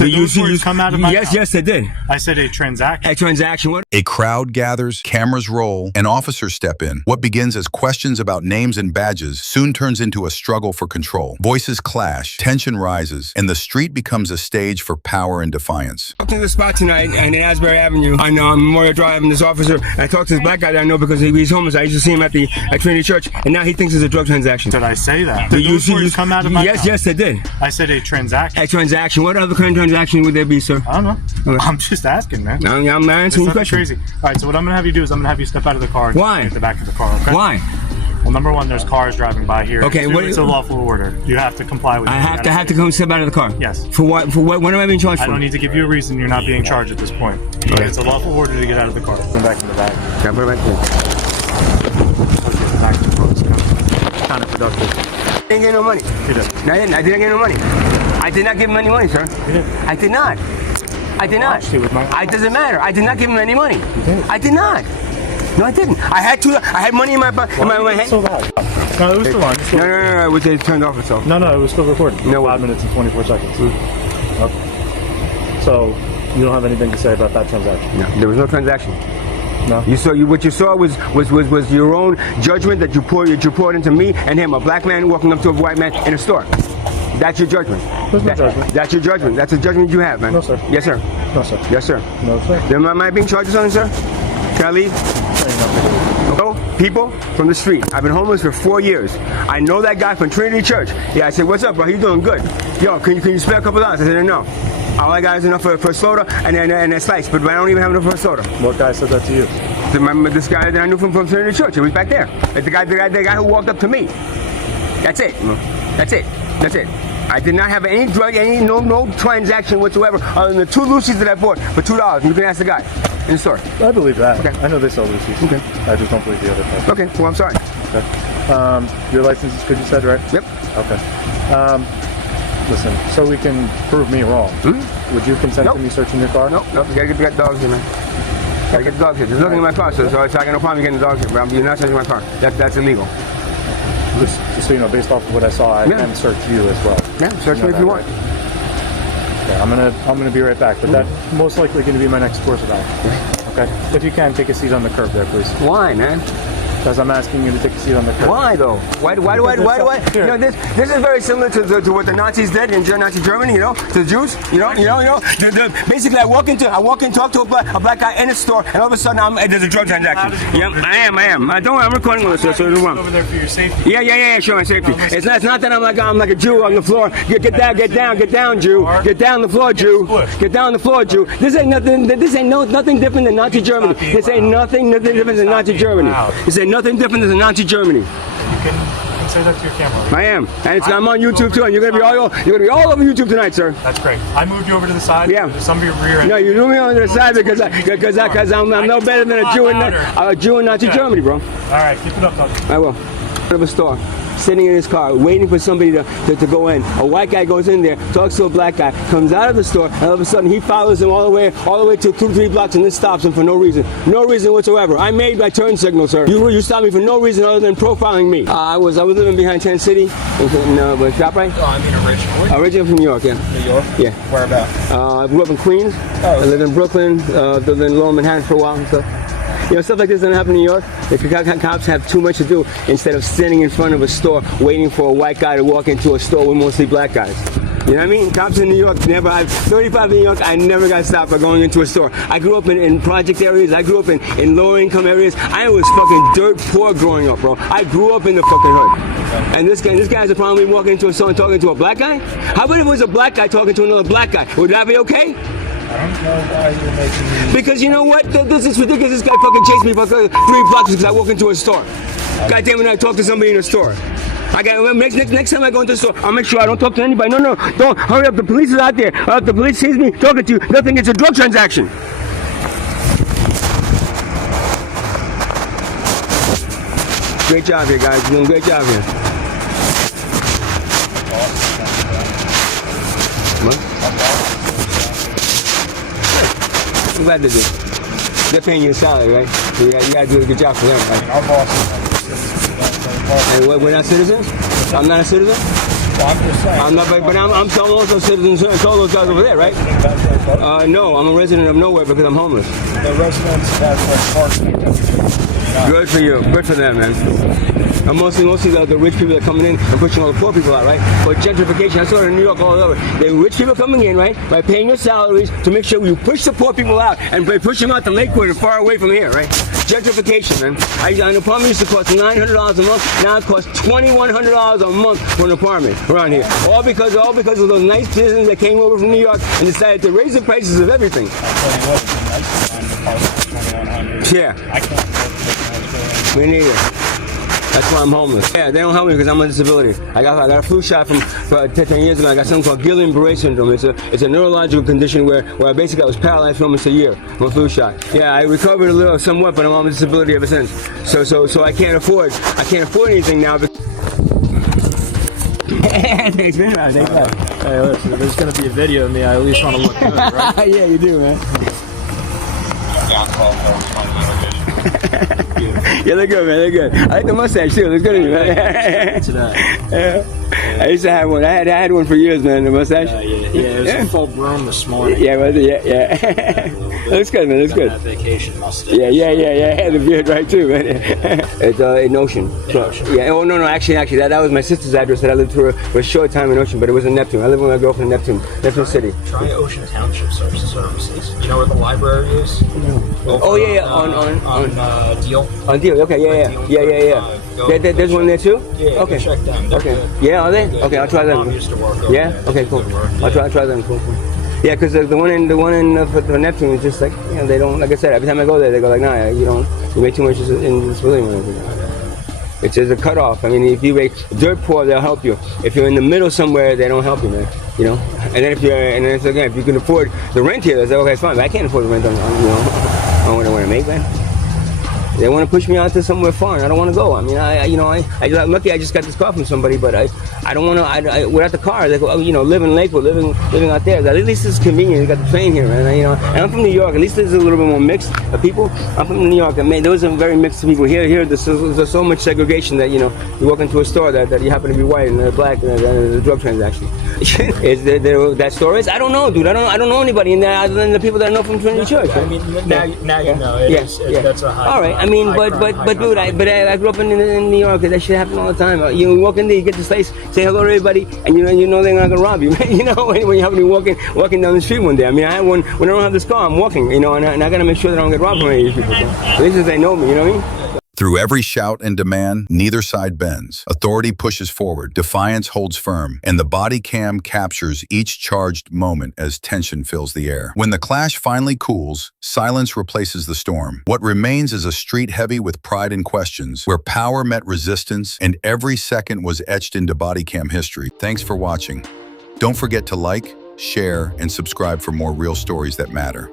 Did those words come out of my mouth? Yes, they did. I said a transaction. A transaction. What? A crowd gathers, cameras roll, and officers step in. What begins as questions about names and badges soon turns into a struggle for control. Voices clash, tension rises, and the street becomes a stage for power and defiance. I to the spot tonight and in Asbury Avenue. I know I'm Memorial Drive, and this officer. I talked to this black guy that I know because he's homeless. I used to see him at Trinity Church, and now he thinks it's a drug transaction. Did I say that? Did those words come out of my mouth? Yes, they did. I said a transaction. A transaction. What other kind of transaction would there be, sir? I don't know. Okay. I'm just asking, man. I'm answering your question. Crazy. All right, so what I'm going to have you do is I'm going to have you step out of the car. And Why? At the back of the car, okay? Why? Well, number one, there's cars driving by here. Okay, two, it's a lawful order. You have to comply with it. I have to come step out of the car? Yes. For what? For what? When am I being charged for? I don't need to give you a reason. You're not being charged at this point. Okay. It's a lawful order to get out of the car. Come back in the back. Can I put it back there? Okay, back to the car. It's kind of productive. I didn't get no money. You did. No, I didn't. I didn't get no money. I did not give him any money, sir. You did. I did not. I did not. It doesn't matter. I did not give him any money. You did. I did not. No, I didn't. I had money in my hand. So loud? No, it was still on. No. It turned off itself. No, it was still recording. No, 5 minutes and 24 seconds. Okay. So you don't have anything to say about that transaction? No, there was no transaction. No. What you saw was your own judgment that you poured into me and him, a black man walking up to a white man in a store. That's your judgment. There's no judgment. That's your judgment. That's the judgment you have, man. No, sir. Yes, sir. No, sir. Yes, sir. No, sir. Am I being charged with something, sir? Can I leave? Hello, people from the street. I've been homeless for 4 years. I know that guy from Trinity Church. Yeah, I said, what's up, bro? You doing good? Yo, can you spare a couple dollars? I said, no. All I got is enough for a soda and a slice, but I don't even have enough for a soda. What guy said that to you? This guy that I knew from Trinity Church. It was back there. The guy who walked up to me. That's it. That's it. I did not have any drug, no transaction whatsoever other than the 2 Lucy's that I bought for $2. You can ask the guy in the store. I believe that. Okay. I know they sell Lucy's. Okay. I just don't believe the other part. Okay, well, I'm sorry. Okay. Your license is good, you said, right? Yep. Okay. Listen, so we can prove me wrong. Would you consent to me searching your car? Nope. You gotta get the dogs here, man. Gotta get the dogs here. There's nothing in my car, so I got no problem getting the dogs here, but you're not searching my car. That's illegal. Just so you know, based off of what I saw, I can search you as well. Yeah, search me if you want. Okay, I'm gonna be right back, but that's most likely gonna be my next course of action. Okay? If you can, take a seat on the curb there, please. Why, man? Because I'm asking you to take a seat on the curb. Why though? Why? You know, this is very similar to what the Nazis did in Nazi Germany. You know, to the Jews. You know. Basically, I walk in, talk to a black guy in a store, and all of a sudden there's a drug transaction. Yeah, I am. Don't worry, I'm recording all this. So it's wrong. Over there for your safety. Yeah, sure, my safety. It's not that I'm like a Jew on the floor. Get down, Jew. Get down on the floor, Jew. Get down on the floor, Jew. This ain't nothing different than Nazi Germany. This ain't nothing different than Nazi Germany. This ain't nothing different than Nazi Germany. You can say that to your camera. Right? I am, and I'm on YouTube too. And you're gonna be all over YouTube tonight, sir. That's great. I moved you over to the side. Yeah. Some of your rear end. No, you moved me on to the side because I'm no better than a Jew in Nazi Germany, bro. All right, keep it up, Tony. I will. Out of a store, sitting in his car, waiting for somebody to go in. A white guy goes in there, talks to a black guy, comes out of the store, and all of a sudden he follows him all the way to 2-3 blocks, and then stops him for no reason whatsoever. I made my turn signal, sir. You stopped me for no reason other than profiling me. I was living behind 10 City, in ShopRite. Oh, I mean Originally from New York, yeah. New York? Yeah. Whereabouts? I grew up in Queens. I lived in Brooklyn, lived in Lower Manhattan for a while and stuff. You know, stuff like this doesn't happen in New York. If cops have too much to do, instead of standing in front of a store waiting for a white guy to walk into a store with mostly black guys. You know what I mean? Cops in New York I'm 35 in New York, I never got stopped for going into a store. I grew up in project areas. I grew up in lower income areas. I was fucking dirt poor growing up, bro. I grew up in the fucking hood. And this guy has a problem with me walking into a store and talking to a black guy? How about if it was a black guy talking to another black guy? Would that be okay? I don't know why you're making me... Because you know what? This is ridiculous. This guy fucking chased me for 3 blocks because I walk into a store. God damn it, I talk to somebody in a store. Next time I go into the store, I'll make sure I don't talk to anybody. No, don't. Hurry up. The police is out there. If the police sees me talking to you, they'll think it's a drug transaction. Great job here, guys. You're doing a great job here. What? I'm glad they do. They're paying you a salary, right? So you gotta do a good job for them, right? Our boss is Hey, we're not citizens? I'm not a citizen? Well, I'm just saying. I'm not, but I'm also a citizen to all those guys over there, right? No, I'm a resident of nowhere because I'm homeless. The residents have parking activities. Good for you. Good for them, man. And mostly the rich people that are coming in and pushing all the poor people out, right? But gentrification, I saw it in New York all over. The rich people coming in, right, by paying your salaries to make sure you push the poor people out and by pushing them out to Lakewood and far away from here, right? Gentrification, man. An apartment used to cost $900 a month. Now it costs $2,100 a month for an apartment around here. All because of those nice citizens that came over from New York and decided to raise the prices of everything. Yeah. I can't afford to take a nice Me neither. That's why I'm homeless. Yeah, they don't help me because I'm on disability. I got a flu shot from 10 years ago. I got something called Guillain-Barré syndrome. It's a neurological condition where I basically was paralyzed for almost a year from a flu shot. Yeah, I recovered a little somewhat, but I'm on disability ever since. So I can't afford anything now. Thanks, man. Thanks, man. Hey, listen, if there's going to be a video of me, I at least want to look good, right? Yeah, you do, man. Yeah, they're good, man. They're good. I like the mustache too. Looks good on you, man. Yeah. I used to have one. I had one for years, man. The mustache. It was full blown this morning. Yeah, was it? Yeah. Looks good, man. Looks good. Vacation mustache. Yeah. And the beard, right, too, man. It's in Ocean. Yeah. Oh no. Actually, that was my sister's address that I lived for a short time in Ocean, but it was in Neptune. I lived with my girlfriend in Neptune City. Try Ocean Township services. You know where the library is? Oh yeah. On Deal. On Deal. Okay. Yeah. There's one there too. Yeah. Okay. Check them. Okay. Yeah. Are they? Okay. I'll try them. Mom used to work over Yeah. there. Okay. Cool. I'll try them. Cool. Yeah, because the one in for Neptune is just like, you know, they don't, like I said, every time I go there they go like, nah, you make too much in this building. It's a cutoff. I mean, if you make dirt poor, they'll help you. If you're in the middle somewhere, they don't help you, man. You know. And then if you can afford the rent here, they say, okay, it's fine. But I can't afford the rent on what I want to make, man. They want to push me out to somewhere foreign. I don't want to go. I mean, I'm lucky I just got this car from somebody, but I don't want to. Without the car, they go, live in Lakewood, living out there. At least it's convenient. You got the train here, man. And I'm from New York. At least there's a little bit more mixed of people. I'm from New York, and man, those are very mixed people. Here, there's so much segregation that you walk into a store that you happen to be white and black, and there's a drug transaction. Is there that store is? I don't know, dude. I don't know anybody in there other than the people that I know from Trinity Church. I mean, now you know. That's a high. All right. I mean, but dude, I grew up in New York. That shit happen all the time. You walk in there, you get this place, say hello to everybody, and you know they're not gonna rob you. When you happen to be walking down the street one day. I mean, I had one when I don't have this car. I'm walking, and I gotta make sure that I don't get robbed from any of these people. At least they know me. You know what I mean? Through every shout and demand, neither side bends. Authority pushes forward, defiance holds firm, and the body cam captures each charged moment as tension fills the air. When the clash finally cools, silence replaces the storm. What remains is a street heavy with pride and questions, where power met resistance and every second was etched into body cam history. Thanks for watching. Don't forget to like, share, and subscribe for more real stories that matter.